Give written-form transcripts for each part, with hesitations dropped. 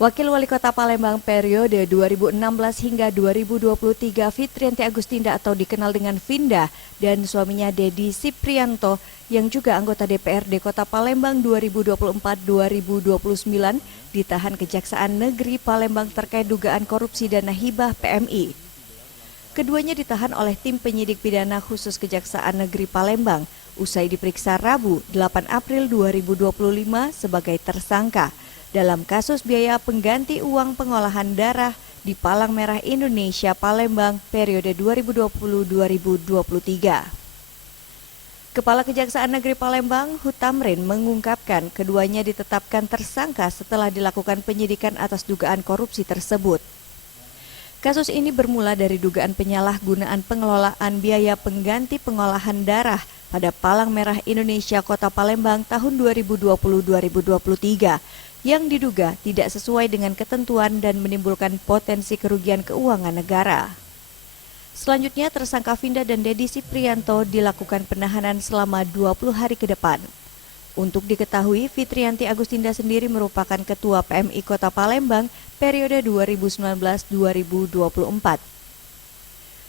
Wakil Wali Kota Palembang periode 2016 hingga 2023 Fitrianti Agustinda atau dikenal dengan Vinda dan suaminya Dedi Siprianto yang juga anggota DPRD Kota Palembang 2024-2029 ditahan Kejaksaan Negeri Palembang terkait dugaan korupsi dana hibah PMI. Keduanya ditahan oleh tim penyidik pidana khusus Kejaksaan Negeri Palembang usai diperiksa Rabu 8 April 2025 sebagai tersangka dalam kasus biaya pengganti uang pengolahan darah di Palang Merah Indonesia Palembang periode 2020-2023. Kepala Kejaksaan Negeri Palembang, Hutamrin, mengungkapkan keduanya ditetapkan tersangka setelah dilakukan penyidikan atas dugaan korupsi tersebut. Kasus ini bermula dari dugaan penyalahgunaan pengelolaan biaya pengganti pengolahan darah pada Palang Merah Indonesia Kota Palembang tahun 2020-2023 yang diduga tidak sesuai dengan ketentuan dan menimbulkan potensi kerugian keuangan negara. Selanjutnya, tersangka Vinda dan Dedi Siprianto dilakukan penahanan selama 20 hari ke depan. Untuk diketahui, Fitrianti Agustinda sendiri merupakan Ketua PMI Kota Palembang periode 2019-2024.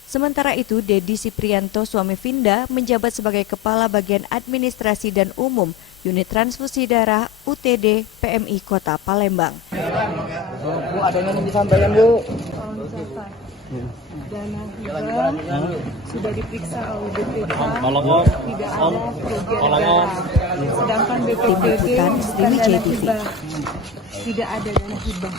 Sementara itu, Dedi Siprianto, suami Vinda, menjabat sebagai Kepala Bagian Administrasi dan Umum Unit Transfusi Darah UTD PMI Kota Palembang. Bu, ada yang disampaikan, Bu? Dana hibah sudah diperiksa oleh BPK, tidak ada kerugian negara. Sedangkan BPPD dana hibah tidak ada dana hibah.